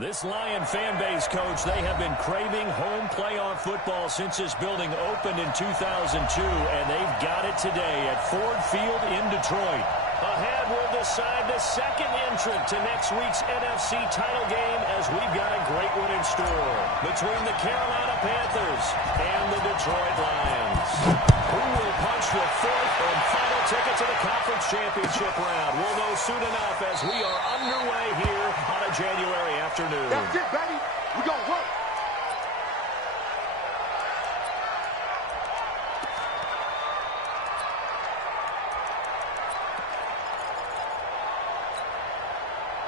This Lion fan base, Coach, they have been craving home playoff football since this building opened in 2002, and they've got it today at Ford Field in Detroit. Ahead, we'll decide the second entrant to next week's NFC title game as we've got a great one in store between the Carolina Panthers and the Detroit Lions. Who will punch the fourth and final ticket to the conference championship round? We'll know soon enough as we are underway here on a January afternoon. That's it, baby. We're going to work.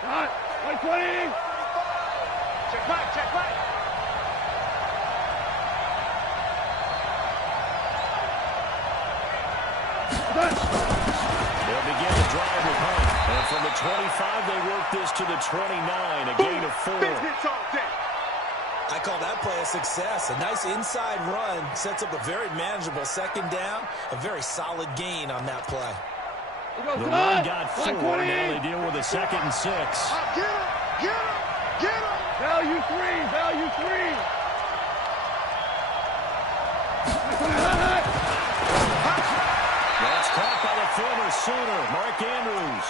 Got 120. Check back, check back. They'll begin the drive with Hunt. And from the 25, they work this to the 29, a gain of 4. Big hits all day. I call that play a success. A nice inside run sets up a very manageable second down. A very solid gain on that play. The run got 4. Now they deal with a 2nd and 6. Get him, get him, get him. Value 3, value 3. That's caught by the former Sooner, Mark Andrews.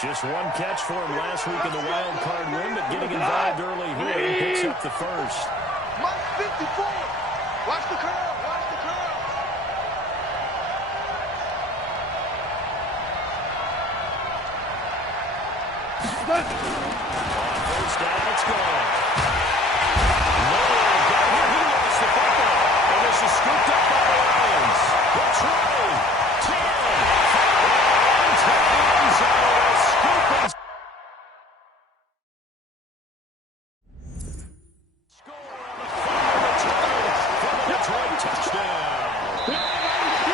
Just one catch for him last week in the wild card win, but getting involved early here, he picks up the first. Mike 54. Watch the curl, watch the curl. On first down, it's gone. He lost the football, and this is scooped up by the Lions. Detroit, 10, 5, into the end zone. A scoop and score on the final return from the Detroit touchdown.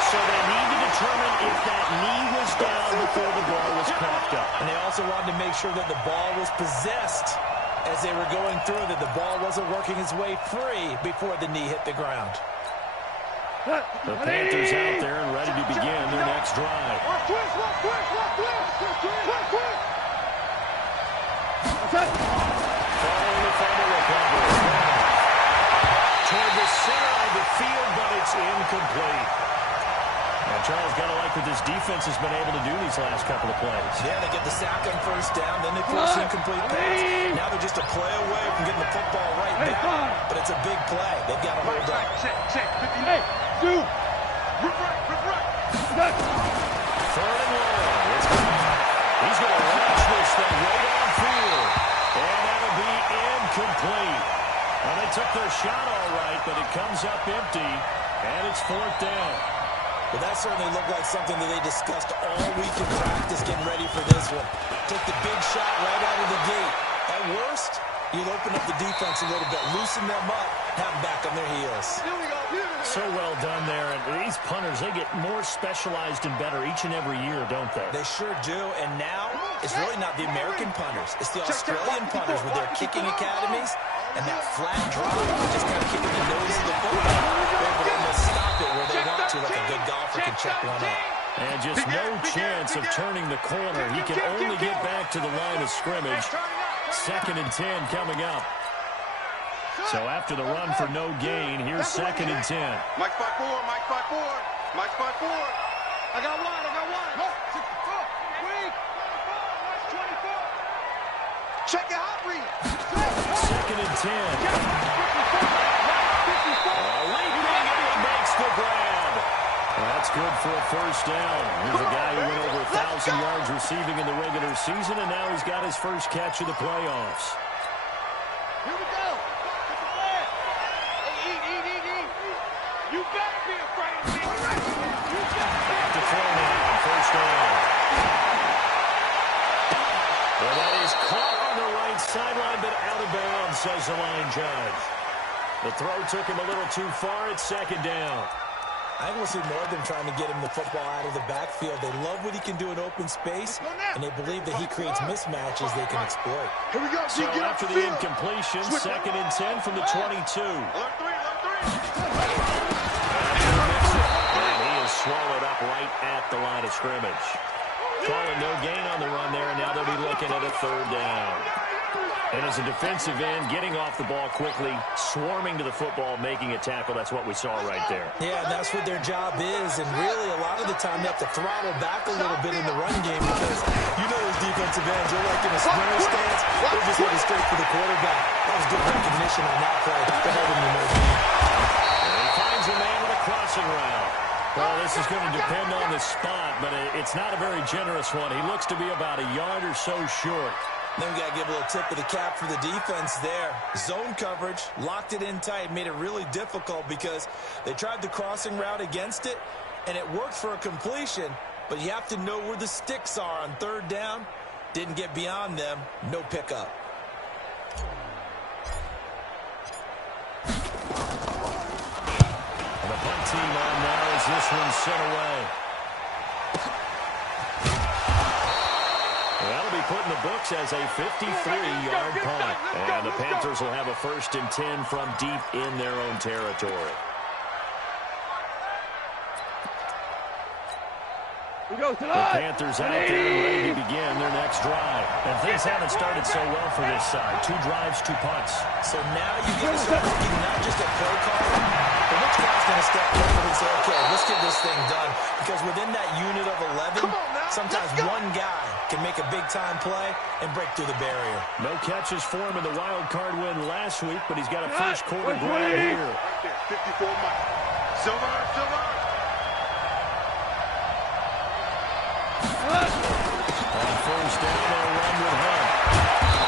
So they need to determine if that knee was down before the ball was coughed up. And they also wanted to make sure that the ball was possessed as they were going through, that the ball wasn't working its way free before the knee hit the ground. The Panthers out there and ready to begin their next drive. Following the fumble recovery. Toward the center of the field, but it's incomplete. Now, Charles, got to like what this defense has been able to do these last couple of plays. Yeah, they get the sack on first down, then they force incomplete pass. Now they're just a play away from getting the football right back. But it's a big play. They've got to hold up. Check, 58. Hey, dude. Rip right. Third and long. It's gone. He's going to launch this thing right on field. And that'll be incomplete. Well, they took their shot all right, but it comes up empty, and it's 4th down. Well, that certainly looked like something that they discussed all week in practice getting ready for this one. Took the big shot right out of the gate. At worst, you'll open up the defense a little bit, loosen them up, have them back on their heels. Here we go. So well done there. And these punters, they get more specialized and better each and every year, don't they? They sure do. And now, it's really not the American punters. It's the Australian punters with their kicking academies and that flat drop, just kind of kicking the nose of the football. They're able to almost stop it where they want to, like a good golfer can check one up. And just no chance of turning the corner. He can only get back to the line of scrimmage. 2nd and 10 coming up. So after the run for no gain, here's 2nd and 10. Mike spot 4. I got one. No, 64. Weak. 24. Check your hot read. 2nd and 10. Leaping, and he makes the grab. That's good for a first down. Here's a guy who went over 1,000 yards receiving in the regular season, and now he's got his first catch of the playoffs. Here we go. Eat. You better be afraid of me. Back to throw now, first down. Well, that is caught on the right sideline, but out of bounds, says the line judge. The throw took him a little too far. It's 2nd down. I think we'll see more of them trying to get him the football out of the backfield. They love what he can do in open space, and they believe that he creates mismatches they can exploit. Here we go. So after the incompletion, 2nd and 10 from the 22. Alert 3. And he is swallowed up right at the line of scrimmage. Calling no gain on the run there, and now they'll be looking at a 3rd down. And as a defensive end, getting off the ball quickly, swarming to the football, making a tackle, that's what we saw right there. Yeah, and that's what their job is. And really, a lot of the time, you have to throttle back a little bit in the run game because you know those defensive ends, they're like in a sprinter stance. They're just looking straight for the quarterback. That was good recognition on that play to hold him to no gain. And he finds a man with a crossing route. Well, this is going to depend on the spot, but it's not a very generous one. He looks to be about a yard or so short. Then we got to give a little tip of the cap for the defense there. Zone coverage, locked it in tight, made it really difficult because they tried the crossing route against it, and it worked for a completion, but you have to know where the sticks are on third down. Didn't get beyond them, no pickup. And the punt team on now as this one's sent away. That'll be put in the books as a 53-yard punt. And the Panthers will have a 1st and 10 from deep in their own territory. The Panthers out there ready to begin their next drive. And things haven't started so well for this side. 2 drives, 2 punts. So now you got to start looking not just at play calling, but which guy's going to step forward and say, okay, let's get this thing done. Because within that unit of 11, sometimes one guy can make a big-time play and break through the barrier. No catches for him in the wild card win last week, but he's got a first quarter grab here. 54 Mike. Silver, silver. On first down, they'll run with Hunt.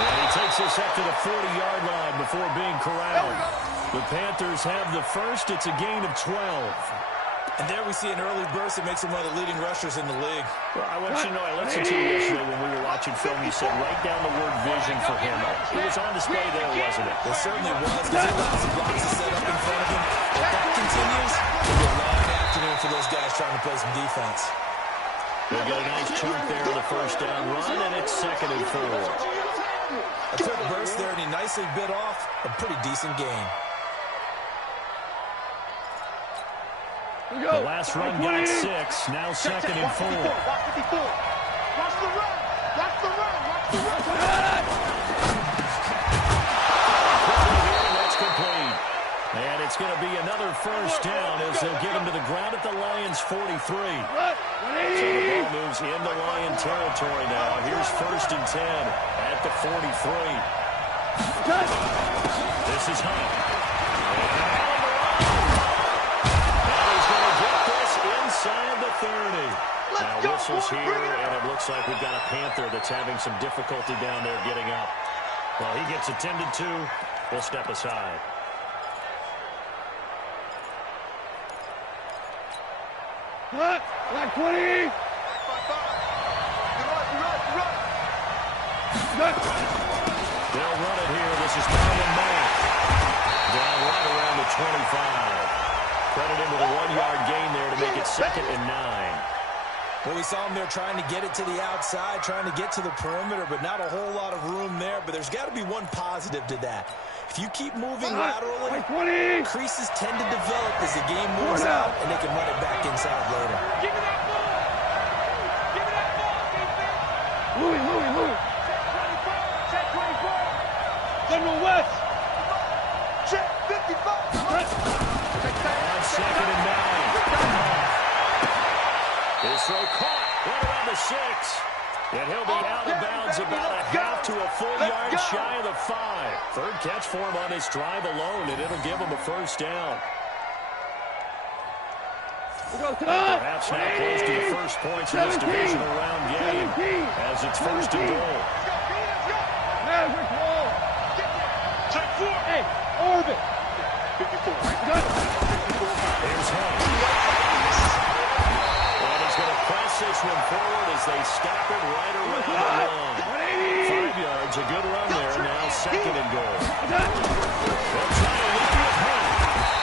And he takes us up to the 40-yard line before being corralled. The Panthers have the first. It's a gain of 12. And there we see an early burst that makes him one of the leading rushers in the league. Well, I want you to know, I listened to you yesterday when we were watching film. You said write down the word vision for him. It was on display there, wasn't it? It certainly was, because he allows the blocks to set up in front of him. If that continues, it'll be a long afternoon for those guys trying to play some defense. They'll get a nice chunk there on the first down run, and it's 2nd and 4. A quick burst there, and he nicely bit off a pretty decent gain. The last run got 6, now 2nd and 4. Watch 54. Watch the run. Watch the run. Watch the run. That's complete. And it's going to be another first down as they'll get him to the ground at the Lions' 43. So the ball moves into Lion territory now. Here's 1st and 10 at the 43. This is Hunt. And he's going to get this inside the 30. Now whistles here, and it looks like we've got a Panther that's having some difficulty down there getting up. Well, he gets attended to. We'll step aside. Black 20. They'll run it here. This is Marlon Mack. Down right around the 25. Credit him with a 1-yard gain there to make it 2nd and 9. Well, we saw him there trying to get it to the outside, trying to get to the perimeter, but not a whole lot of room there. But there's got to be one positive to that. If you keep moving laterally, creases tend to develop as the game moves out, and they can run it back inside later. Give me that ball. Give me that ball, defense. Louis. Check 24. General West. Check 55. On 2nd and 9. This throw caught right around the 6. And he'll be out of bounds about a half to a full yard shy of the 5. 3rd catch for him on this drive alone, and it'll give him a first down. Perhaps now close to the first points in this divisional round game as it's 1st and goal. Maverick Wall. Check 4. Hey, Orbit. 54. Here's Hunt. And he's going to press this one forward as they stop it right around the line. 5 yards, a good run there. Now 2nd and goal. They'll try to lead with Hunt.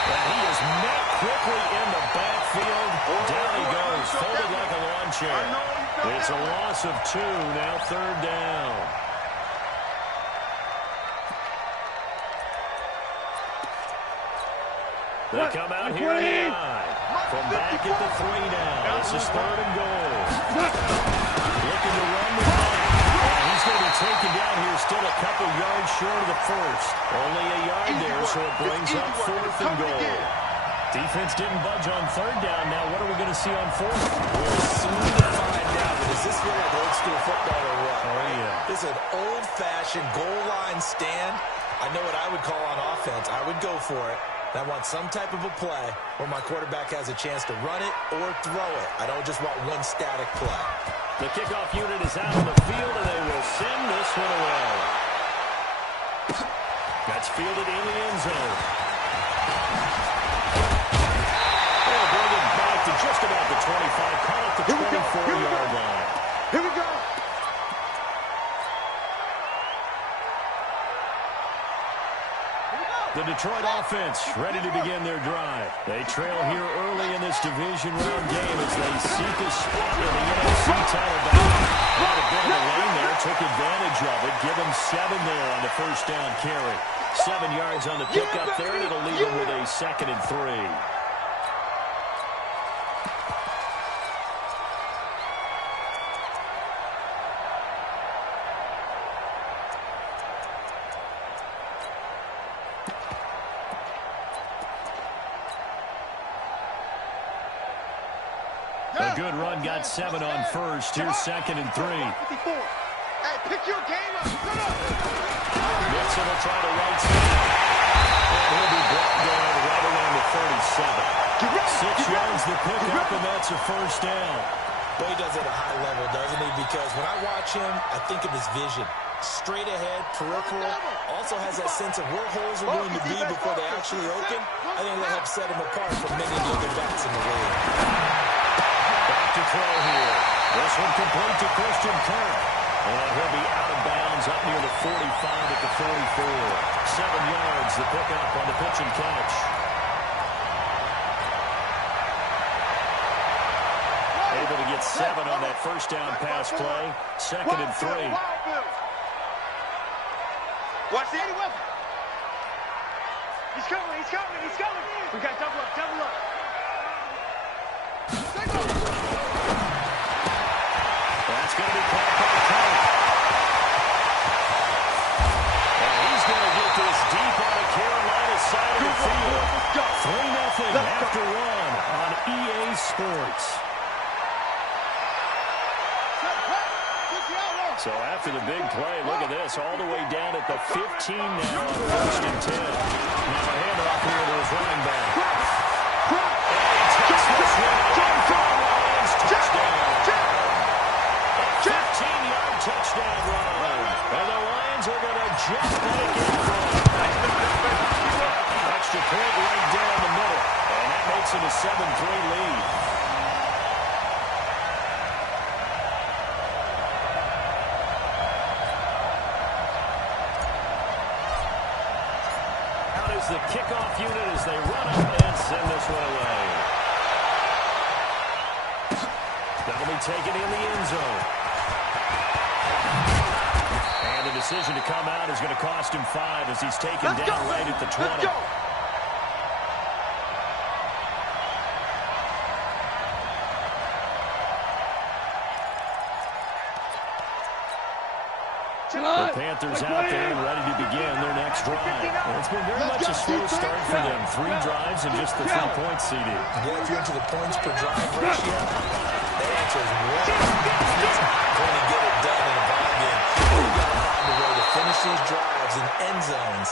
And he is met quickly in the backfield. Down he goes, folded like a lawn chair. It's a loss of 2, now 3rd down. They come out here in the eye. From back at the 3 now. This is 3rd and goal. Looking to run with Hunt. And he's going to be taken down here, still a couple yards short of the first. Only a yard there, so it brings up 4th and goal. Defense didn't budge on 3rd down. Now what are we going to see on 4th? We're soon to find out. But does this feel like old school football or what? Oh, yeah. This is an old-fashioned goal line stand. I know what I would call on offense. I would go for it. I want some type of a play where my quarterback has a chance to run it or throw it. I don't just want one static play. The kickoff unit is out on the field, and they will send this one away. That's fielded in the end zone. They'll bring it back to just about the 25, call it the 24-yard line. Here we go. The Detroit offense ready to begin their drive. They trail here early in this division round game as they seek a spot in the NFC title battle. Got a bit of a lane there, took advantage of it. Give him 7 there on the first down carry. 7 yards on the pickup there, and it'll leave him with a 2nd and 3. A good run, got 7 on first. Here's 2nd and 3. Hey, pick your game up. Nixon will try to right side. And he'll be brought down right around the 37. 6 yards the pickup, and that's a first down. Well, he does it at a high level, doesn't he? Because when I watch him, I think of his vision. Straight ahead, peripheral. Also has that sense of where holes are going to be before they actually open. I think that helps set him apart from many of the other backs in the league. Back to throw here. This one complete to Christian Kirk. And he'll be out of bounds up near the 45 at the 44. 7 yards, the pickup on the pitch and catch. Able to get 7 on that first down pass play. 2nd and 3. Watch the weapon. He's coming, he's coming, he's coming. We got double up, double up. That's going to be caught by Kirk. And he's going to get this deep on the Carolina side of the field. 3-0 after 1 on EA Sports. So after the big play, look at this, all the way down at the 15 now on 1st and 10. Now a handoff here to his running back. And he takes this one on for the Lions. Touchdown. A 15-yard touchdown run. And the Lions are going to jump back in front. Extra point right down the middle. And that makes it a 7-3 lead. The kickoff unit as they run up and send this one away. That'll be taken in the end zone. And the decision to come out is going to cost him 5 as he's taken down right at the 20. Let's go. The Panthers out there and ready to begin their next drive. And it's been very much a slow start for them. 3 drives and just the 3-point CD. Yeah, if you're into the points per drive ratio, the answer is 1. It's not going to get it done in a ball game. You've got to find a way to finish these drives in end zones,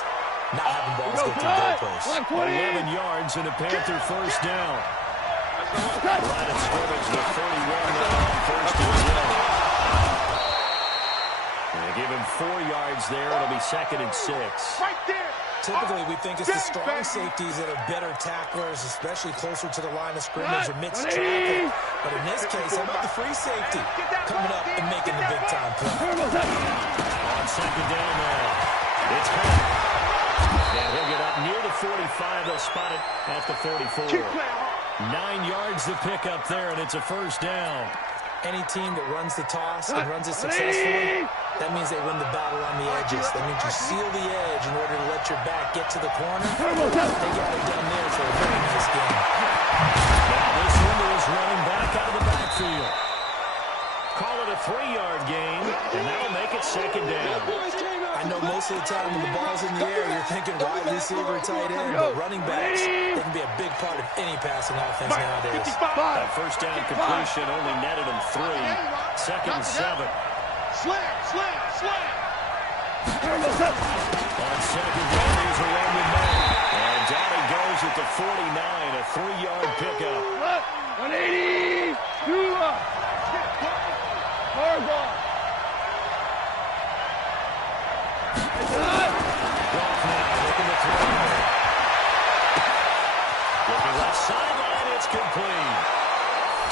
not having balls go through goalposts. 11 yards and a Panther first down. Right at scrimmage, the 31 now on 1st and 10. They give him 4 yards there. It'll be 2nd and 6. Right there. Typically, we think it's the strong safeties that are better tacklers, especially closer to the line of scrimmage amidst traffic. But in this case, how about the free safety coming up and making the big-time play? On 2nd down now, it's Hunt. And he'll get up near the 45. They'll spot it at the 44. 9 yards the pickup there, and it's a first down. Any team that runs the toss and runs it successfully, that means they win the battle on the edges. That means you seal the edge in order to let your back get to the corner. They got it done there for a very nice game. Now this one is running back out of the backfield. Call it with a 3-yard gain, and that'll make it second down. I know most of the time when the ball's in the air, you're thinking wide receiver, tight end, but running backs, they can be a big part of any passing offense nowadays. That first down completion only netted him 3. Second and 7. Slam. On second down, he's a run with man. And down he goes at the 49, a 3-yard pickup. 180. Goff now looking to throw. Looking left sideline, it's complete.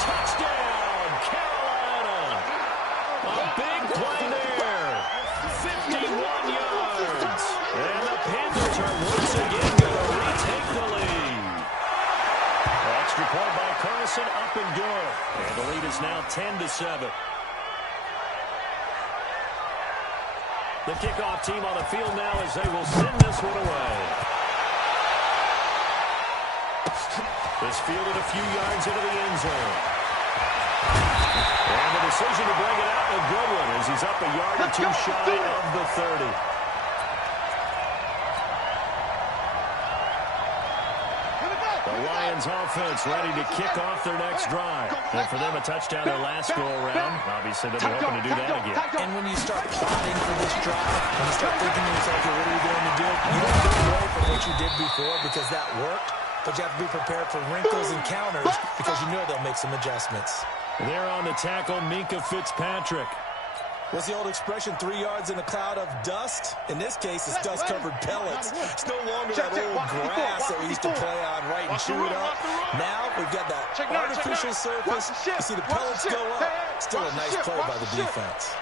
Touchdown, Carolina. A big play there. 51 yards. And the Panthers are once again going to retake the lead. Extra point by Carlson, up and good. And the lead is now 10-7. The kickoff team on the field now as they will send this one away. This fielded a few yards into the end zone. And the decision to bring it out, a good one, as he's up a yard or two shy of the 30. The Lions offense ready to kick off their next drive. And for them, a touchdown their last go-around. Obviously, they'll be hoping to do that again. And when you start plotting for this drive, when you start thinking to yourself, what are you going to do? You don't go away from what you did before because that worked, but you have to be prepared for wrinkles and counters because you know they'll make some adjustments. There on the tackle, Minkah Fitzpatrick. What's the old expression, 3 yards in a cloud of dust? In this case, it's dust-covered pellets. It's no longer that old grass that we used to play on, right, and chew it up. Now we've got that artificial surface. You see the pellets go up. Still a nice play by the defense.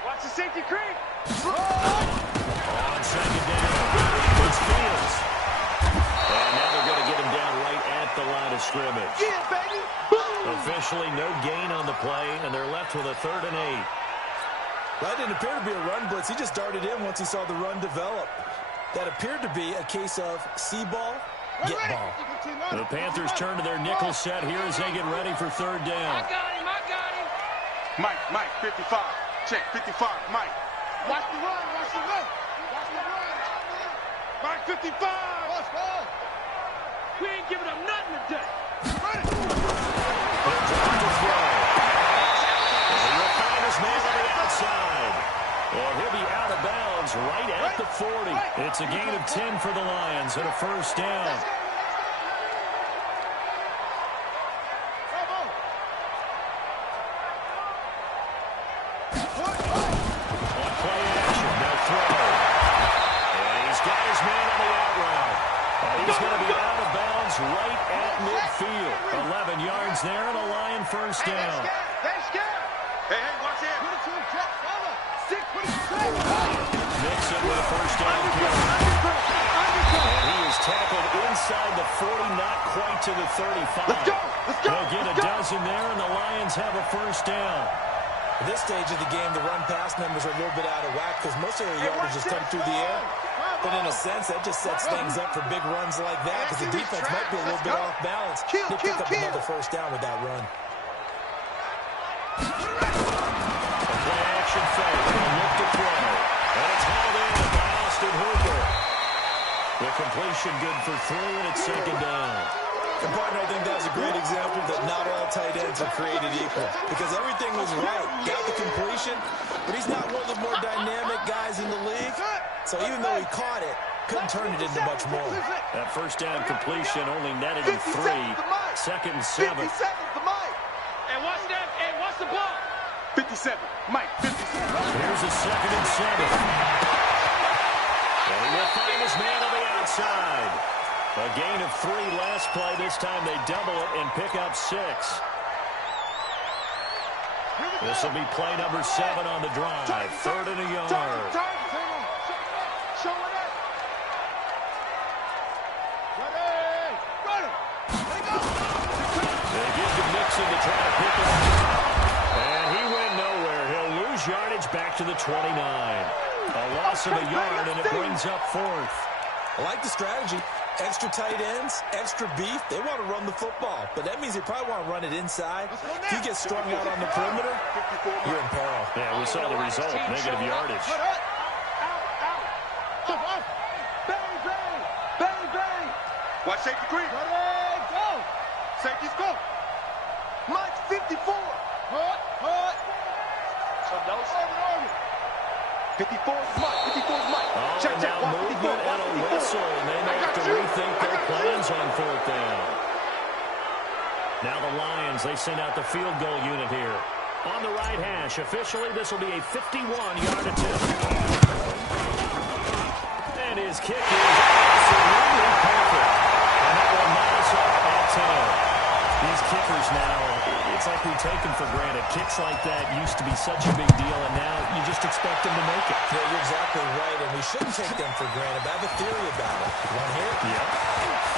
Watch the safety creep. On second down, it's Fields. And now they're going to get him down right at the line of scrimmage. Yeah, baby. Officially no gain on the play, and they're left with a 3rd and 8. That didn't appear to be a run blitz. He just darted in once he saw the run develop. That appeared to be a case of see ball, get ball. The Panthers turn to their nickel set here as they get ready for 3rd down. I got him. Mike, 55. Check, 55, Mike. Watch the run. Mike, 55. We ain't giving up nothing today. Man on the outside. And he'll be out of bounds right at the 40. It's a gain of 10 for the Lions and a 1st down. On play action, no throw. And he's got his man on the out route. And he's going to be out of bounds right at midfield. 11 yards there and a Lion 1st down. Hey, watch it. Nixon with a 1st down carry. And he is tackled inside the 40, not quite to the 35. Let's go. They'll get a dozen there, and the Lions have a 1st down. At this stage of the game, the run-pass numbers are a little bit out of whack because most of their yardage has come through the air. But in a sense, that just sets things up for big runs like that because the defense might be a little bit off balance. They pick up another 1st down with that run. Play-action fake, look to throw. And it's hauled in by Austin Hooper. The completion good for 3, and it's 2nd down. And, partner, I think that was a great example that not all tight ends are created equal because everything was right. Got the completion, but he's not one of the more dynamic guys in the league. So even though he caught it, couldn't turn it into much more. That 1st down completion only netted him 3. 2nd and 7. And watch that. And watch the ball. 57. Mike, 57. Here's a 2nd and 7. And he'll find his man on the outside. A gain of 3 last play. This time they double it and pick up 6. This will be play number 7 on the drive. 3rd and a yard. Show it up. They give to Nixon to try to pick it up. And he went nowhere. He'll lose yardage back to the 29. A loss of a yard, and it brings up 4th. I like the strategy. Extra tight ends, extra beef, they want to run the football. But that means they probably want to run it inside. If you get strung out on the perimeter, you're in peril. Yeah, we saw the result, negative yardage. Watch safety green. Go. Safety's go. Mike's 54. So don't serve it on you. 54 is Mike. 54 is Mike. Oh, Check, now movement and a whistle, and they may have to rethink their plans on fourth down. Now the Lions, they send out the field goal unit here. On the right hash, officially, this will be a 51-yard attempt. And his kick is absolutely perfect. And that will knock us up at 10. These kickers now, it's like we take them for granted. Kicks like that used to be such a big deal, and now you just expect them to make it. Yeah, you're exactly right, and we shouldn't take them for granted. But I have a theory about it. You want to hear it? Yeah.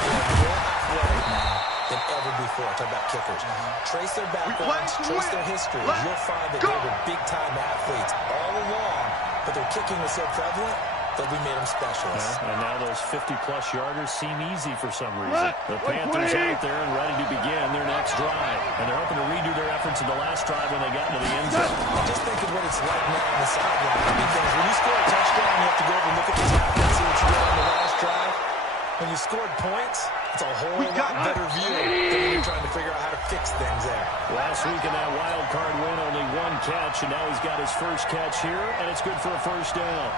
They're more athletic now than ever before. Talk about kickers. Trace their backgrounds, trace their history. You'll find that they were big-time athletes all along, but their kicking was so prevalent that we made them specialists. Yeah, and now those 50-plus yarders seem easy for some reason. The Panthers out there and ready to begin their next drive. And they're hoping to redo their efforts in the last drive when they got into the end zone. Just think of what it's like now on the sideline. Because when you score a touchdown, you have to go over and look at the tackle and see what you did on the last drive. When you scored points, it's a whole lot better view than when you're trying to figure out how to fix things there. Last week in that wild card win, only one catch, and now he's got his first catch here, and it's good for a first down.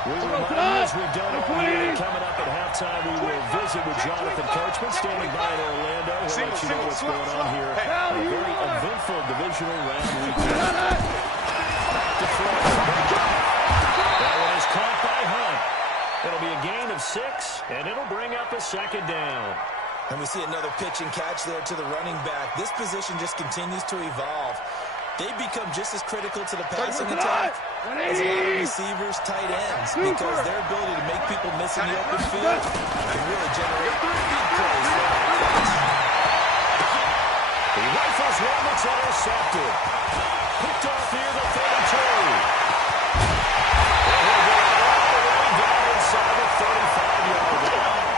We remind you, as we've done all year, coming up at halftime, we will visit with Jonathan Coachman, standing by in Orlando. He'll let you know what's going on here. A very eventful divisional round weekend. Back to throw. That one is caught by Hunt. It'll be a gain of 6, and it'll bring up a second down. And we see another pitch and catch there to the running back. This position just continues to evolve. They become just as critical to the passing attack as a lot of receivers, tight ends, because their ability to make people miss in the open field and really generate big plays for offense. He rifles one that's intercepted. Picked off here the 32. And he'll go all the way down inside the 35-yard line.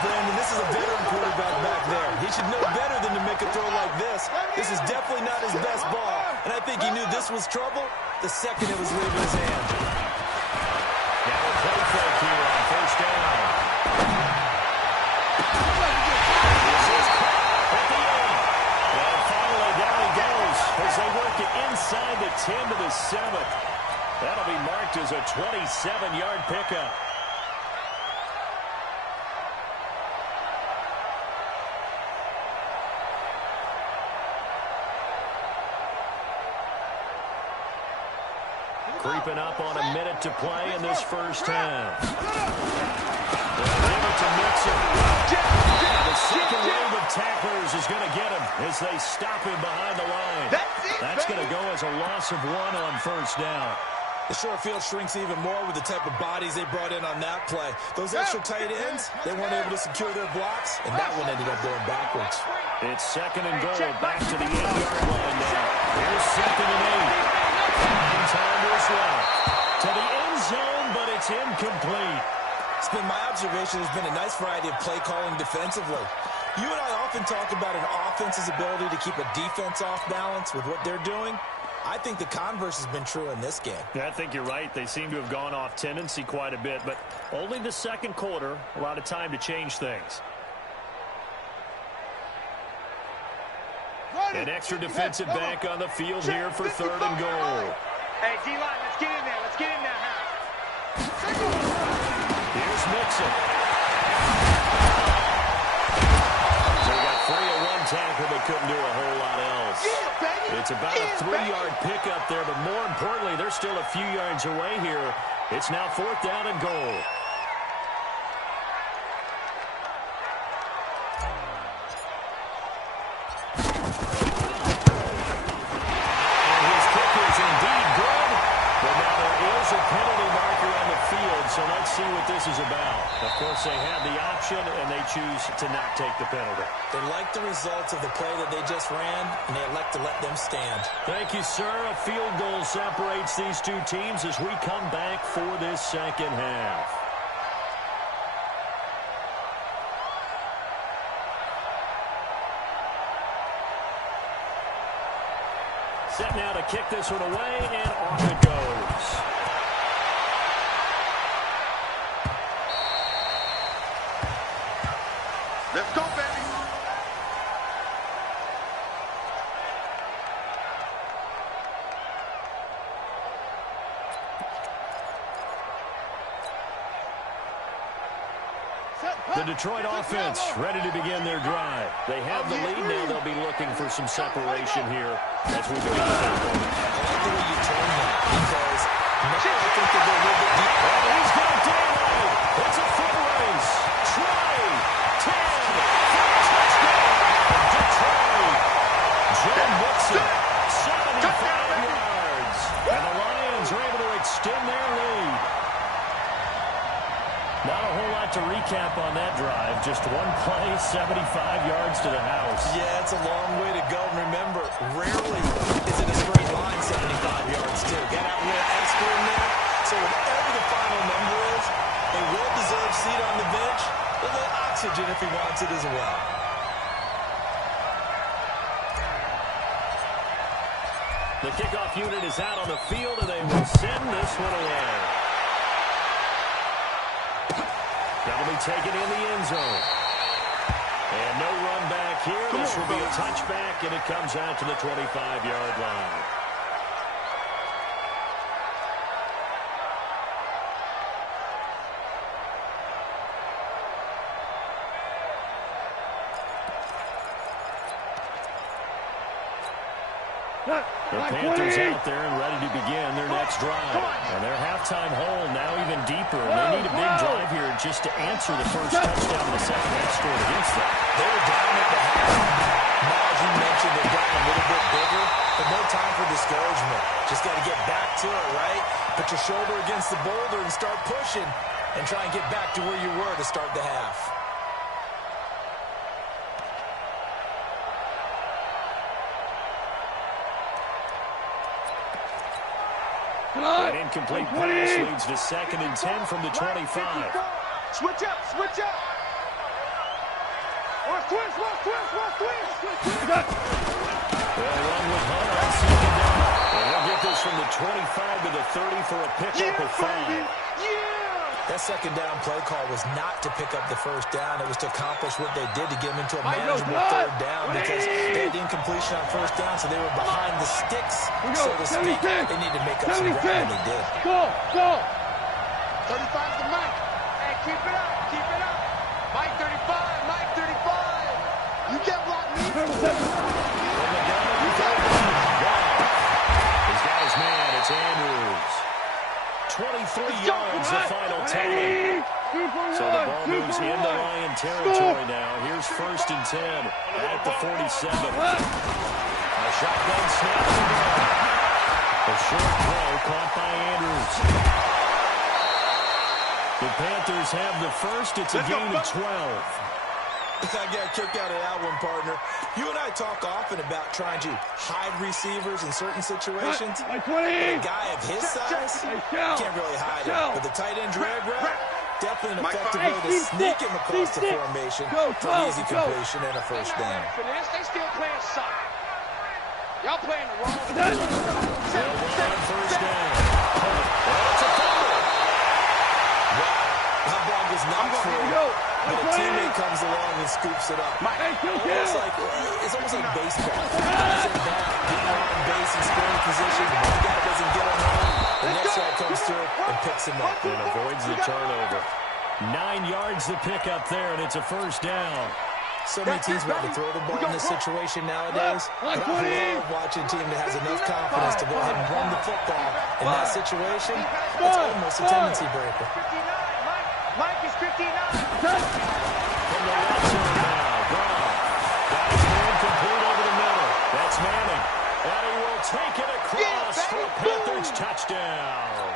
Brandon, this is a veteran quarterback back there. He should know better than to make a throw like this. This is definitely not his best ball. And I think he knew this was trouble the second it was leaving his hand. Now a play fake here on first down. This is caught at the end. And finally down he goes as they work it inside the 10 to the 7. That'll be marked as a 27-yard pickup. Creeping up on a minute to play in this first half. They'll give it to Mixon. The second wave of tacklers is going to get him as they stop him behind the line. That's going to go as a loss of 1 on first down. The short field shrinks even more with the type of bodies they brought in on that play. Those extra tight ends, they weren't able to secure their blocks, and that one ended up going backwards. It's second and goal, back to the 8-yard line now. Here's second and 8. Time is left to the end zone, but it's incomplete. It's been my observation. There's been a nice variety of play calling defensively. You and I often talk about an offense's ability to keep a defense off balance with what they're doing. I think the converse has been true in this game. Yeah, I think you're right. They seem to have gone off tendency quite a bit, but only the second quarter, a lot of time to change things. An extra defensive back on the field here for third and goal. Hey, D-line, let's get in there. Let's get in there, Here's Mixon. So we got 3 on 1 tackle, but couldn't do a whole lot else. It's about a 3-yard pickup there, but more importantly, they're still a few yards away here. It's now 4th down and goal. So let's see what this is about. Of course, they have the option, and they choose to not take the penalty. They like the results of the play that they just ran, and they elect to let them stand. Thank you, sir. A field goal separates these two teams as we come back for this second half. set now to kick this one away, and off it goes. Let's go, baby. The Detroit offense ready to begin their drive. They have the lead now. They'll be looking for some separation here as we begin the half. I like the way you told that because now I think they'll go a little bit deep. And he's got daylight. It's a foot race. Trey, 10, for a touchdown. Detroit. Joe Mixon, 75 yards. And the Lions are able to extend their lead. Not a whole lot to recap on that drive. Just one play, 75 yards to the house. Yeah, it's a long way to go. And remember, rarely is it a straight line 75 yards, too. Got out real extra in there. So whatever the final number is, a well-deserved seat on the bench, a little oxygen if he wants it as well. The kickoff unit is out on the field, and they will send this one away. That'll be taken in the end zone. And no run back here. This will be a touchback, and it comes out to the 25-yard line. The Panthers out there and ready to begin their next drive. And their halftime hole now even deeper. And they need a big drive here just to answer the first touchdown of the second half scored against them. They were down at the half. Now, as you mentioned, they've gotten a little bit bigger, but no time for discouragement. Just got to get back to it, right? Put your shoulder against the boulder and start pushing and try and get back to where you were to start the half. An incomplete pass leads to 2nd and 10 from the 25. Switch up, switch up. Watch twist. They'll run with Hunt on 2nd down. And they'll get this from the 25 to the 30 for a pickup of 5. That second down play call was not to pick up the first down. It was to accomplish what they did to get them into a manageable third down because they had incompletion on first down, so they were behind the sticks, so to speak. They need to make up some ground, and they did. Go. 35's the Mike. Hey, keep it up. Mike 35. You can't block me. He's got his man. It's Andrews. 23 yards, the final tally. So the ball moves into Lion territory now. Here's 1st and 10 at the 47. A shotgun snap. A short throw caught by Andrews. The Panthers have the first. It's a gain of 12. I got a kick out of that one, partner. You and I talk often about trying to hide receivers in certain situations. But a guy of his size can't really hide it. But the tight end drag route, definitely an effective way to sneak him across the formation for an easy completion and a first down. They still playing soft. Y'all playing the wrong. First down. It's a fumble. Wow, that ball was not full. But a teammate comes along and scoops it up. It's almost like baseball. Getting on base and scoring position. One guy doesn't get him home. The next guy comes through and picks him up. And avoids the turnover. 9 yards to pick up there, and it's a first down. So many teams want to throw the ball in this situation nowadays. But I love watching a team that has enough confidence to go ahead and run the football in that situation. It's almost a tendency breaker. Mike is 59. From the left side now, Brown. Got his man complete over the middle. That's Manning. And he will take it across for a Panthers touchdown.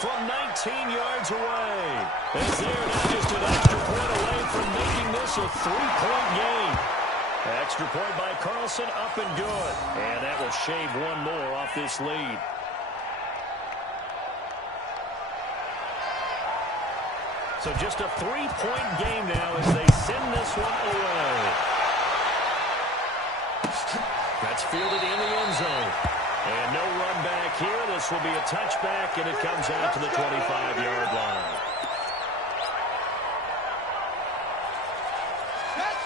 From 19 yards away. As they're now just an extra point away from making this a 3-point game. Extra point by Carlson, up and good. And that will shave one more off this lead. So just a 3-point game now as they send this one away. Got That's fielded in the end zone. And no run back here. This will be a touchback, and it comes out to the 25-yard line.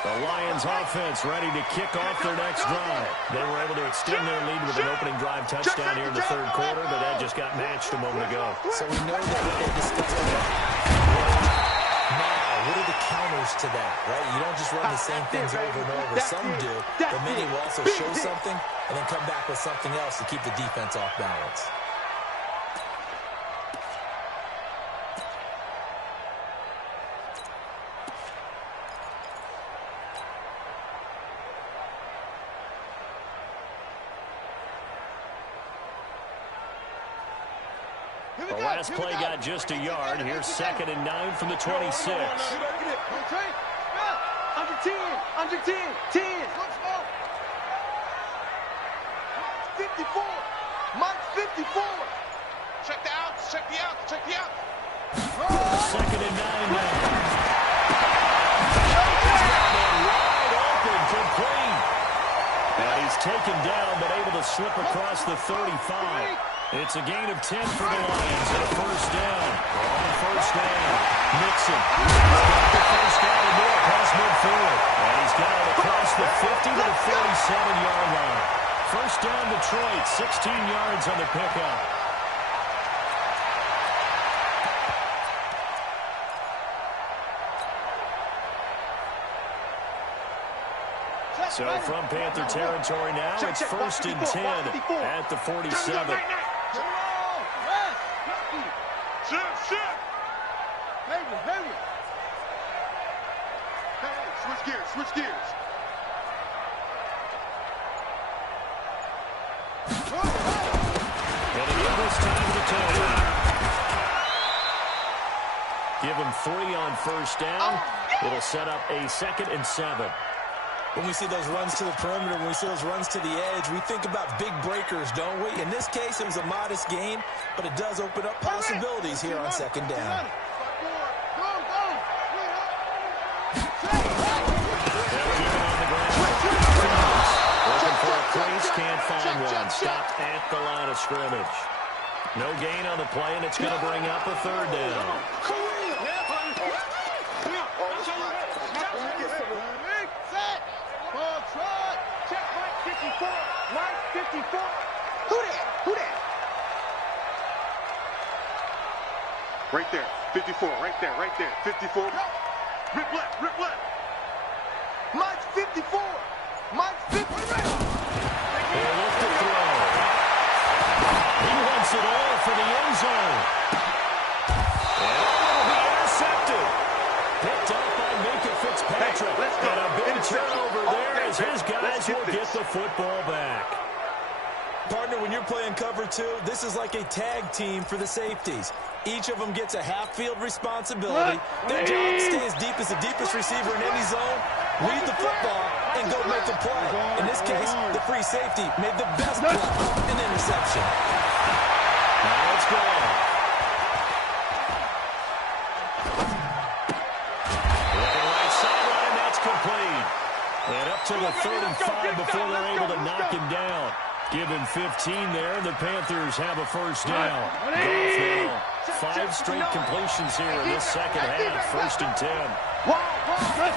The Lions offense ready to kick off their next drive. They were able to extend their lead with an opening drive touchdown here in the third quarter, but that just got matched a moment ago. So we know that what they discussed in the half. Now, what are the counters to that, right? You don't just run the same things over and over. Some do, but many will also show something and then come back with something else to keep the defense off balance. The last play got just a yard. Here's 2nd and 9 from the 26. Under 10, under 10, 10. 54. Mike 54. Check the outs, check the outs, check the outs. 2nd and 9 now. Wide open, complete. And he's taken down, but able to slip across the 35. It's a gain of 10 for the Lions and a first down. On first down, Nixon. He's got the first down and more past midfield. And he's got it across the 50 to the 47-yard line. First down, Detroit, 16 yards on the pickup. So from Panther territory now, it's 1st and 10 at the 47. Switch gears, switch gears. And again this time to the tailback. Give him 3 on first down. It'll set up a 2nd and 7. When we see those runs to the perimeter, when we see those runs to the edge, we think about big breakers, don't we? In this case, it was a modest gain, but it does open up possibilities here on 2nd down. Looking for a crease, can't find one. Stopped at the line of scrimmage. No gain on the play, and it's going to bring up a 3rd down. Check Mike 54. Mike 54. Who that? Who that? Right there. 54. Right there. Right there. 54. Rip left. Rip left. Mike 54. Mike 54. They look to throw. He wants it all for the end zone. And it'll be intercepted. Picked up by Minka Fitzpatrick. And a big turnover there as his guys will get the football back. Partner, when you're playing cover 2, this is like a tag team for the safeties. Each of them gets a half-field responsibility. Their job is to stay as deep as the deepest receiver in any zone, read the football, and go make the play. In this case, the free safety made the best play, an interception. Now it's gone. Looking right sideline, that's complete. And up to the 35 before they're able to knock him down. Give him 15 there, and the Panthers have a first down. Goff now. 5 straight completions here in this second half. 1st and 10. Right here,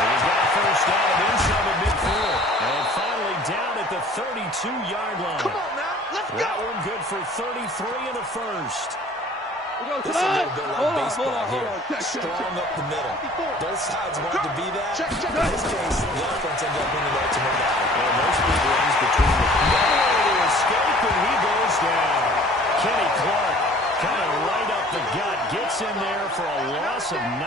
he's got a first down inside the midfield. And finally down at the 32-yard line. Come on now, let's go. That one good for 33 in the first. This is a little bit like baseball here. Strong up the middle. Both sides want to be that. In this case, the offense ended up winning the ultimate battle. And those big runs between the nowhere to escape, and he goes down. Kenny Clark kind of right up the gut. Gets in there for a loss of 9.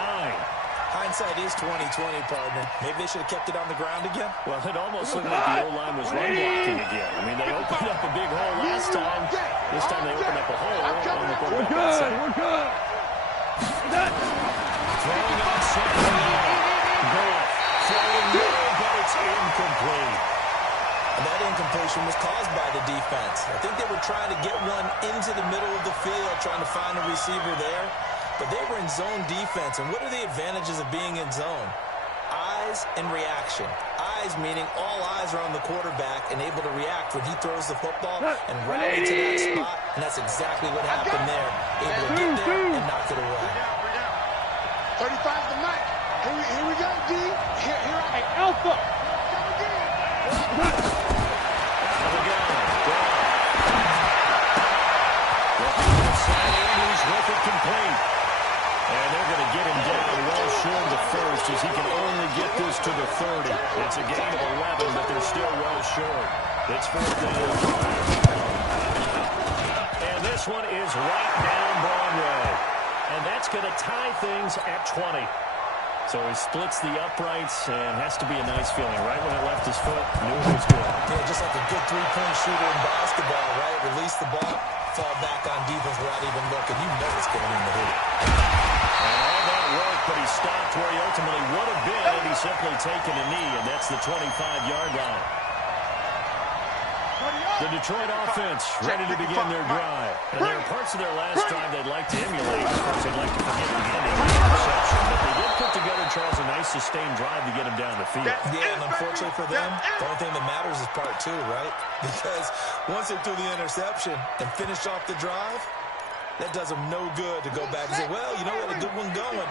Hindsight is 20/20, partner. Maybe they should have kept it on the ground again. Well, it almost looked like the O-line was run blocking again. I mean, they opened up a big hole last time. This time they opened up a hole on the quarterback outside. We're good. Throwing on 2nd and 9. Goff throwing low, but it's incomplete. And that incompletion was caused by the defense. I think they were trying to get one into the middle of the field, trying to find a receiver there. But they were in zone defense. And what are the advantages of being in zone? Eyes eyes and reaction. Eyes meaning all eyes are on the quarterback and able to react when he throws the football and rally to that spot, and that's exactly what happened there. Able to get there and knock it away. 35 to Mike. Here we go, D. Here I Alpha. Come again. With it complete. And they're going to get him down well short of the first as he can only get this to the 30. It's a gain of 11, but they're still well short. It's 4th down. And this one is right down Broadway. And that's going to tie things at 20. So he splits the uprights and has to be a nice feeling. Right when it left his foot, knew it was good. Yeah, just like a good three-point shooter in basketball, right? Release the ball, fall back on defense without even looking. You know it's going in the hoop. And all that work, but he stopped where he ultimately would have been had he simply taken a knee, and that's the 25-yard line. The Detroit offense ready to begin their drive. And there are parts of their last drive they'd like to emulate. Of course, they'd like to forget the ending, the interception. But they did put together, Charles, a nice sustained drive to get him down the field. Yeah, and unfortunately for them, the only thing that matters is part 2, right? Because once they threw the interception and finished off the drive, that does them no good to go back and say, well, you know what, a good one going.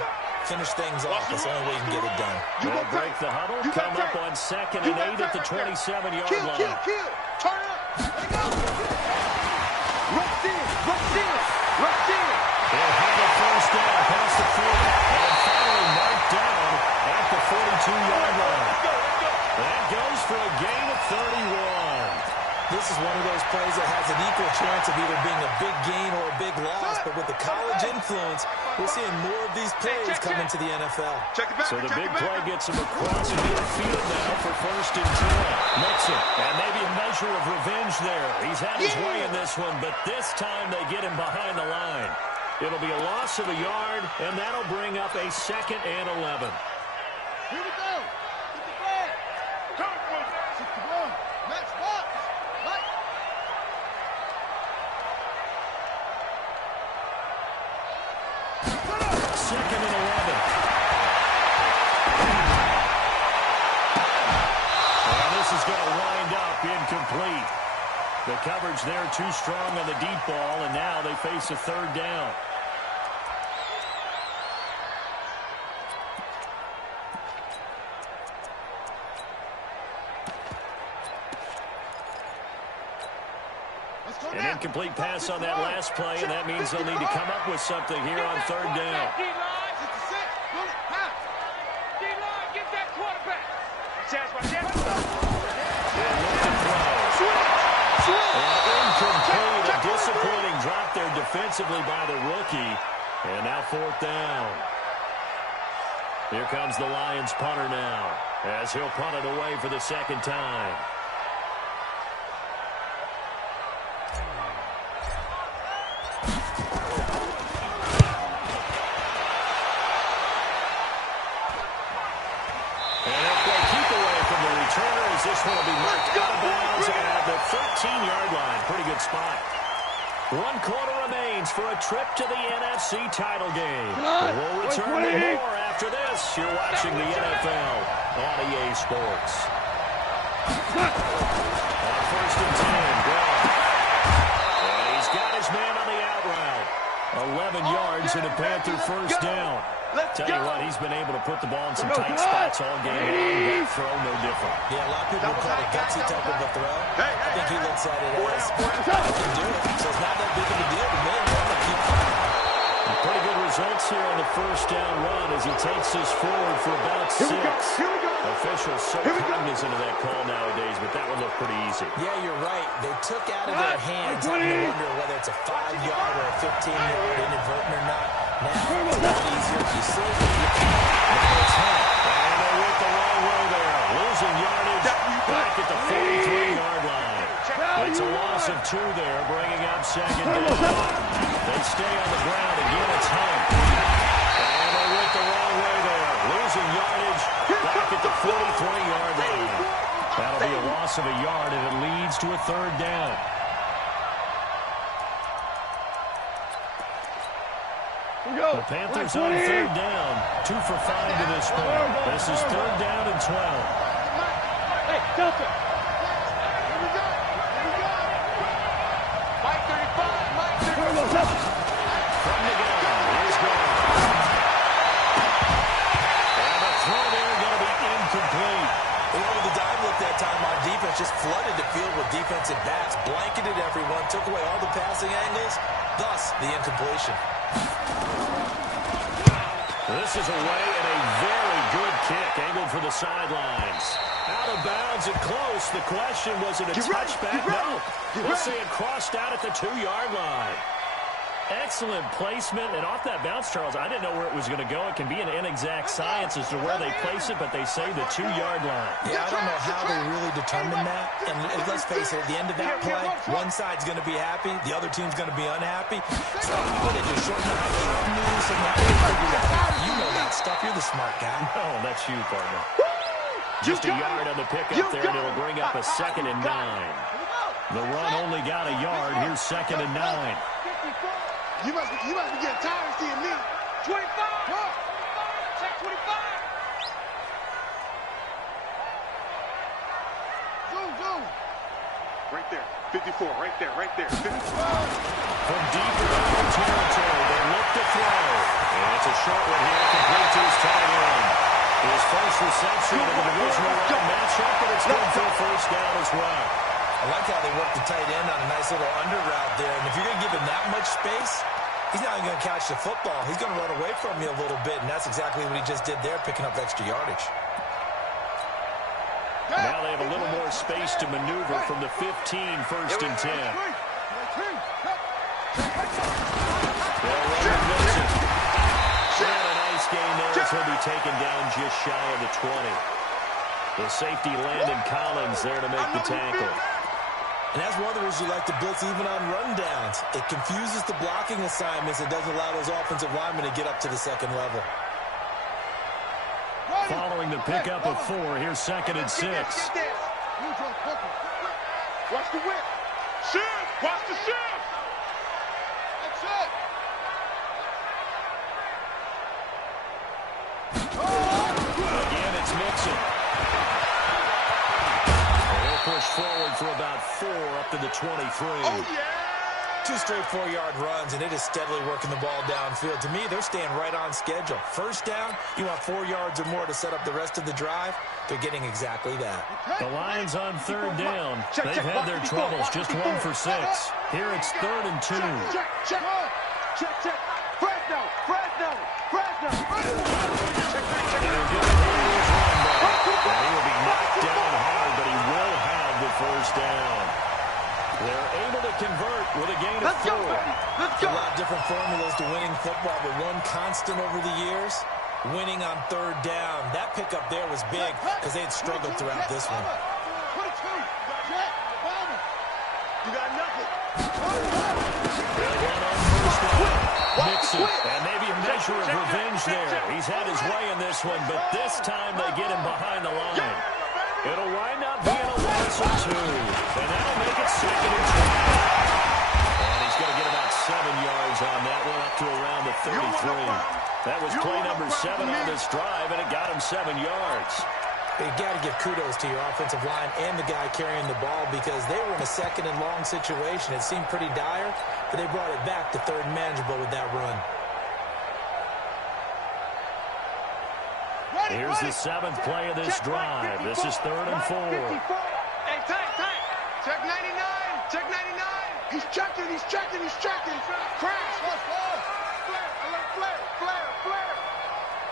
Finish things off. That's the only way you can get it done. They'll break the huddle, come up on 2nd and 8 at the 27-yard line. Turn up. Let go. Rush in. They'll have a first down past the 40. And finally marked down at the 42-yard line. That goes for a gain of 31. This is one of those plays that has an equal chance of either being a big gain or a big loss. But with the college influence, we're seeing more of these plays come into the NFL. So the big play gets him across midfield now for 1st and 10. Mixon, and maybe a measure of revenge there. He's had his way in this one, but this time they get him behind the line. It'll be a loss of a yard, and that'll bring up a 2nd and 11. Here we go. Get the flag. 61. Match box. Right. Second and 11. And this is going to wind up incomplete. The coverage there too strong on the deep ball, and now they face a 3rd down. An incomplete pass on that last play, and that means they'll need to come up with something here on 3rd down. Incomplete, a disappointing drop there defensively by the rookie, and now 4th down. Here comes the Lions punter now, as he'll punt it away for the 2nd time. This one will be marked out of bounds at the 13-yard line. Pretty good spot. 1 quarter remains for a trip to the NFC title game. We'll return to more after this. You're watching the NFL on EA Sports. On 1st and 10, Brown. And he's got his man on the out route. 11 yards and a Panther first down. Tell you what, he's been able to put the ball in some tight spots all game long. That throw, no different. Yeah, a lot of people would call it a gutsy type of a throw. I think he looks at it as, I can do it, so it's not that big of a deal to me. Pretty good results here on the first down run as he takes this forward for about 6. Officials so cognizant of that call nowadays, but that one looked pretty easy. Yeah, you're right. They took out of their hands. I wonder whether it's a 5-yard or a 15-yard inadvertent or not. Now it's a lot easier. You see it. Now it's him. And they went the wrong way there. Losing yardage back at the 43-yard line. It's a loss of 2 there, bringing up 2nd down. They stay on the ground. Again, it's Hunt. And they went the wrong way there. Losing yardage back at the 43-yard line. That'll be a loss of a yard, and it leads to a 3rd down. The Panthers on third down. 2 for 5 to this point. This is third down and 12. Hey, Delta. Here we go. Mike 35. Mike 35. From the gun, here's Gordon. And the throw there going to be incomplete. Over the dive look that time on defense, just flooded the field with defensive backs, blanketed everyone, took away all the passing angles, thus the incompletion. This is away and a very good kick, angled for the sidelines. Out of bounds and close. The question, was it a touchback? No. We'll say it crossed out at the 2-yard line. Excellent placement, and off that bounce, Charles, I didn't know where it was going to go. It can be an inexact science as to where they place it, but they say the 2-yard line. Yeah, I don't know how they really determined that. And let's face it, at the end of that play, one side's going to be happy, the other team's going to be unhappy. So they just shorten out the news and you know that stuff. You're the smart guy. Oh, that's you, partner. Just a yard on the pickup there, and it'll bring up a 2nd and 9. The run only got a yard. Here's 2nd and 9. You must be getting tired of seeing me. 25. Check 25. Zoom. Right there. 54. Right there. 54. From deep in their own territory, they look to throw. And it's a short one here, complete to his tight end. His first reception in the divisional round matchup, but it's good for a first down as well. I like how they work the tight end on a nice little under route there. And if you're going to give him that much space, he's not even going to catch the football. He's going to run away from you a little bit, and that's exactly what he just did there, picking up extra yardage. Now they have a little more space to maneuver from the 15, 1st and 10. And a nice gain there as he'll be taken down just shy of the 20. The safety Landon Collins there to make the tackle. And that's one of the reasons you like to blitz even on rundowns. It confuses the blocking assignments. It doesn't allow those offensive linemen to get up to the 2nd level. Following the pickup of 4, here's 2nd and 6. Watch the whip. Shift. Watch the shift. That's it. Again, it's Mixon. They'll push forward for about 4 up to the 23. Oh, yeah. 2 straight 4-yard runs, and it is steadily working the ball downfield. To me, they're staying right on schedule. First down, you want 4 yards or more to set up the rest of the drive. They're getting exactly that. The Lions on 3rd down. They've had their troubles, just 1 for 6. Here it's 3rd and 2. Check. Fresno. And he will be knocked down hard, but he will have the first down. They're able to convert with a gain of 4. Let's A lot of different formulas to winning football, but one constant over the years, winning on 3rd down. That pickup there was big because they had struggled throughout this one. 22. You got nothing. They'll run on first down. Mixon, and maybe a measure of revenge there. He's had his way in this one, but this time they get him behind the line. It'll wind up being a loss of 2. And that'll make it 2nd and 20. And he's going to get about 7 yards on that one, up to around the 33. That was play number 7 on this drive, and it got him 7 yards. You got to give kudos to your offensive line and the guy carrying the ball because they were in a 2nd and long situation. It seemed pretty dire, but they brought it back to 3rd and manageable with that run. Here's the 7th play of this drive. This is 3rd and 4. Hey, tight. Check 99. He's checking. Crash. Flare.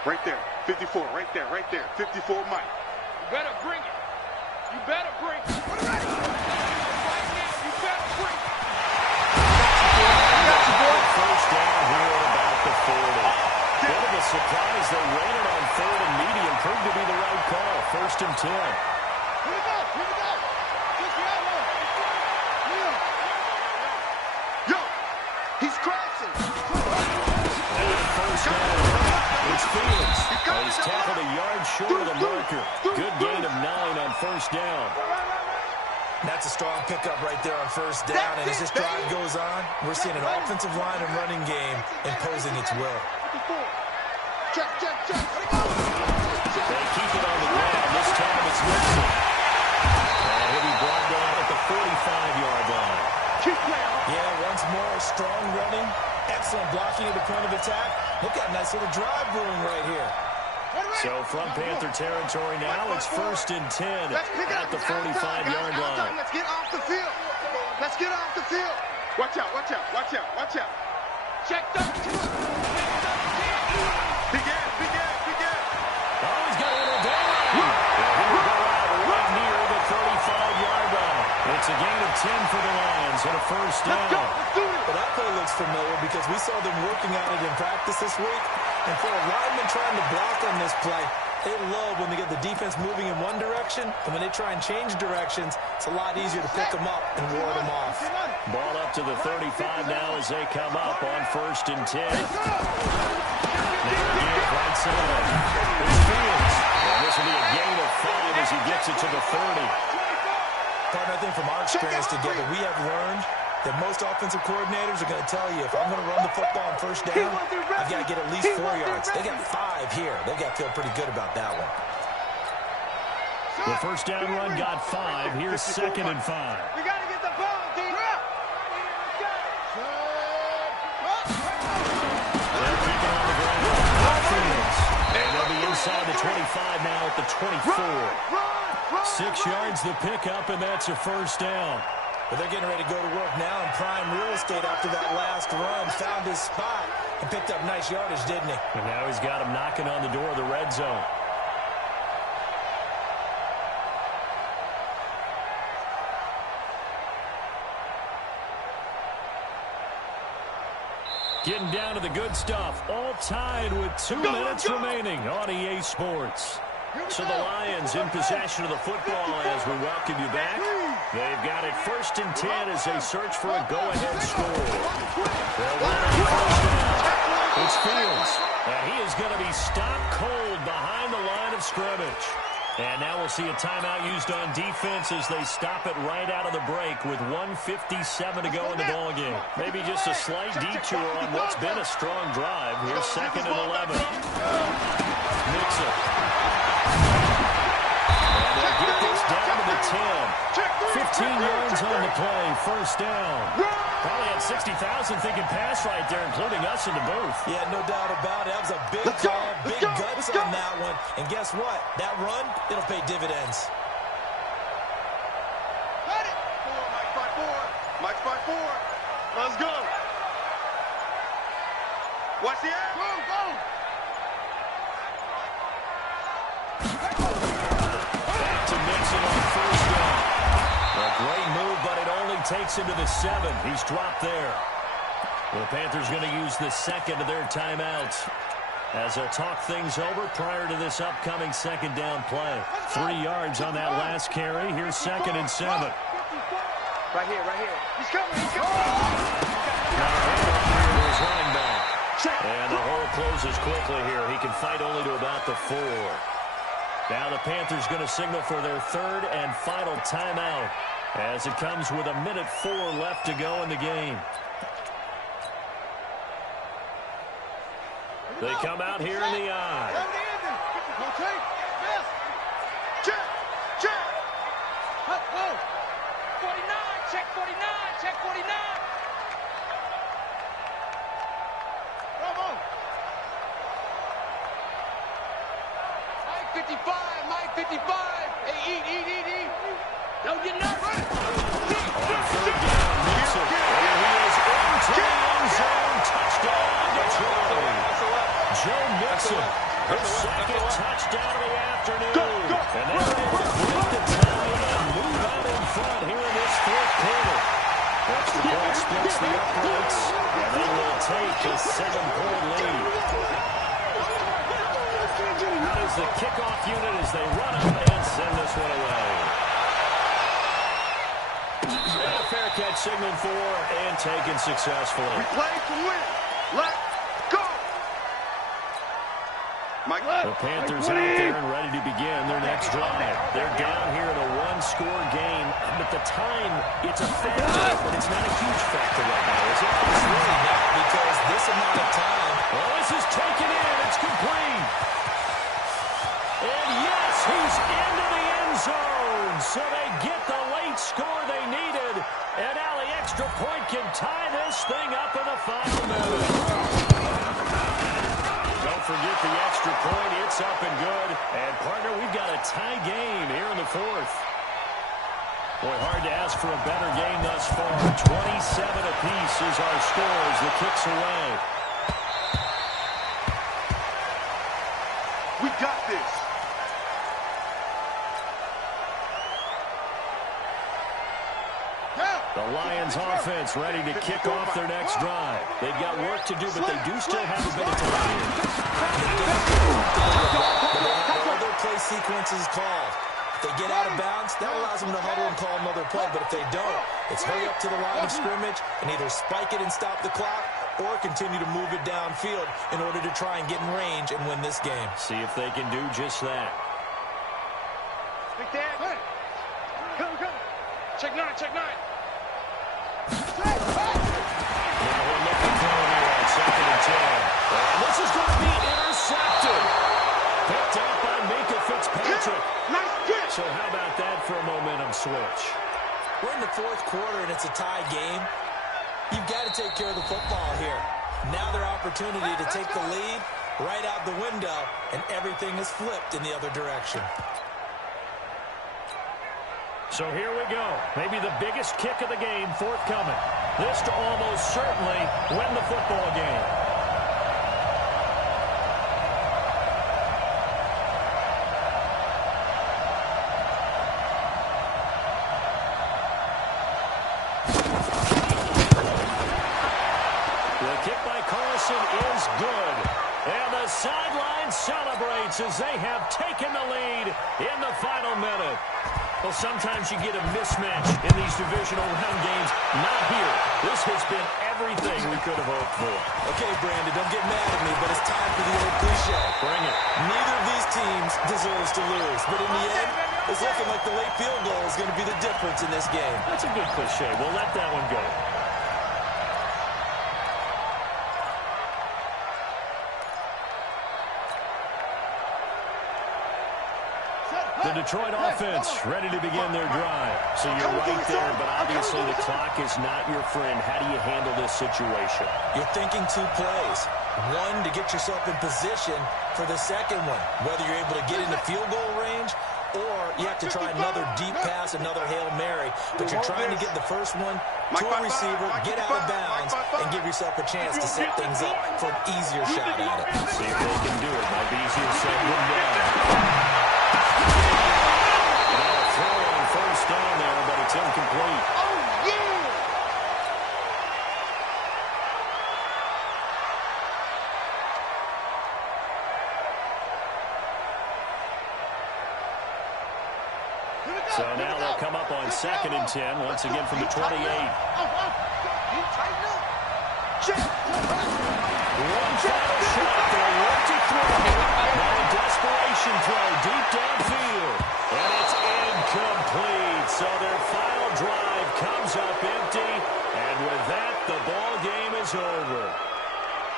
Right there. 54. Right there. 54, Mike. You better bring it. Put it right. Right now, you better bring it. First down here at about the 40. Bit of a surprise. They ran it on 3rd and medium. Proved to be the right call. 1st and 10. Here we go. Just the outlaw. Yo, he's crashing. First down. It's Fields. He's tackled a yard short of the marker. Good gain of 9 on first down. That's a strong pickup right there on first down. And as this drive goes on, We're seeing an offensive line and running game imposing its will. Check. They keep it on the ground. This time it's Nixon. And he'll be brought down at the 45-yard line. Yeah, once more, strong running. Excellent blocking at the point of attack. Look at a nice little drive brewing right here. So from Panther territory now, it's 1st and 10 at the 45-yard line. Let's get off the field. Watch out. Check them. Big ass. Oh, he's got a little down. He will go out right near the 35-yard line. It's a gain of 10 for the Lions and a first down. Well, that play looks familiar because we saw them working on it in practice this week. And for a lineman trying to block on this play, they love when they get the defense moving in one direction, and when they try and change directions, it's a lot easier to pick them up and ward them off. Ball up to the 35 now as they come up on 1st and 10. Right side. It's Fields. And this will be a gain of 5 as he gets it to the 30. Partner, I think from our experience together, we have learned that most offensive coordinators are going to tell you, if I'm going to run the football on 1st down, I've got to get at least 4 yards. They got 5 here. They've got to feel pretty good about that one. The 1st down run got 5. Here's 2nd and 5. We got to get the ball, D. They'll keep it on the ground. Fields. And they'll be inside the 25 now at the 24. 6 yards the pickup, and that's a 1st down. But they're getting ready to go to work now in prime real estate after that last run. Found his spot and picked up nice yardage, didn't he? And now he's got him knocking on the door of the red zone. Getting down to the good stuff. All tied with 2 minutes remaining on EA Sports. So the Lions in possession of the football as we welcome you back. They've got it 1st and 10 as they search for a go-ahead score. They'll run on 1st down. It's Fields. And he is going to be stopped cold behind the line of scrimmage. And now we'll see a timeout used on defense as they stop it right out of the break with 1:57 to go in the ballgame. Maybe just a slight detour on what's been a strong drive. Here's 2nd and 11. Nixon. And they'll get this down to the 10. 15 yards on the play. 1st down. Probably had 60,000 thinking pass right there, including us in the booth. Yeah, no doubt about it. That was a big call, big guts on that one. And guess what? That run, it'll pay dividends. Mike's by 4. Let's go. Watch the air. Go. Back to Nixon on 1st down. A great move, but it only takes him to the 7. He's dropped there. The Panthers going to use the 2nd of their timeouts as they'll talk things over prior to this upcoming 2nd down play. 3 yards on that last carry. Here's 2nd and 7. Right here. He's coming. Now his running back. And the hole closes quickly here. He can fight only to about the 4. Now the Panthers going to signal for their 3rd and final timeout as it comes with 1:04 left to go in the game. They come out here in the eye. Check. 49. Check 49. Bravo. Mike 55. Hey, eat. Don't get nervous. On 3rd down, Nixon. And he is into the end zone. Touchdown, Detroit. Joe Mixon, his 2nd touchdown of the afternoon. And they're able to break the tie and move out in front here in this 4th quarter. Extra point splits the uprights, and they will take a 7-point lead. That is the kickoff unit as they run up and send this one away. And a fair catch signaled for and taken successfully. We play to win. Let's go. The Panthers out there and ready to begin their next drive. They're down here in a 1-score game, but the time, it's a factor, but it's not a huge factor right now, is it? thing up in the final minute. Don't forget the extra point. It's up and good. And, partner, we've got a tie game here in the fourth. Boy, hard to ask for a better game thus far. 27 apiece is our score as the kick's away. We got this. The Lions offense ready to kick off their next drive. They've got work to do, but they do still have a bit of time here. All their play sequences called. If they get out of bounds, that allows them to huddle and call another play. But if they don't, it's hurry up to the line of scrimmage and either spike it and stop the clock or continue to move it downfield in order to try and get in range and win this game. See if they can do just that. Big Dan. Hey. Come. Check nine. Now we're looking for him here on 2nd and 10. And this is going to be intercepted. Picked up by Minka Fitzpatrick. Nice pitch. So how about that for a momentum switch? We're in the fourth quarter, and it's a tie game. You've got to take care of the football here. Now their opportunity to take the lead right out the window, and everything is flipped in the other direction. So here we go. Maybe the biggest kick of the game forthcoming. This to almost certainly win the football game. The kick by Carlson is good. And the sideline celebrates as they have taken the lead in the final minute. Well, sometimes you get a mismatch in these divisional round games. Not here. This has been everything we could have hoped for. Okay, Brandon, don't get mad at me, but it's time for the old cliche. Bring it. Neither of these teams deserves to lose, but in the end, it's looking like the late field goal is going to be the difference in this game. That's a good cliche. We'll let that one go. The Detroit offense ready to begin their drive. So you're right there, but obviously the clock is not your friend. How do you handle this situation? You're thinking two plays. One, to get yourself in position for the second one, whether you're able to get into field goal range or you have to try another deep pass, another Hail Mary. But you're trying to get the first one to a receiver, get out of bounds, and give yourself a chance to set things up for an easier shot at it. See if they can do it. Might be easier said than done. First down there, but it's incomplete. Oh, yeah! So now they'll come up on 2nd and 10, once again from the 28. You tighten up. Check. One final shot. They'll look to throw. Now a desperation throw deep downfield. And it's incomplete. So their final drive comes up empty. And with that, the ball game is over.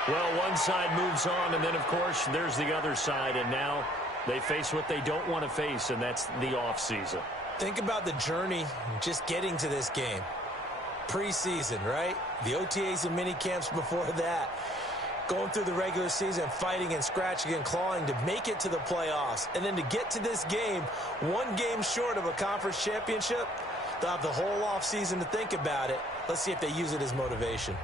Well, one side moves on, and then, of course, there's the other side. And now they face what they don't want to face, and that's the offseason. Think about the journey just getting to this game. Preseason, right? The OTAs and mini camps before that. Going through the regular season, fighting and scratching and clawing to make it to the playoffs. And then to get to this game, one game short of a conference championship, they'll have the whole offseason to think about it. Let's see if they use it as motivation.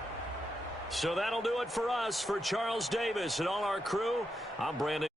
So that'll do it for us. For Charles Davis and all our crew, I'm Brandon.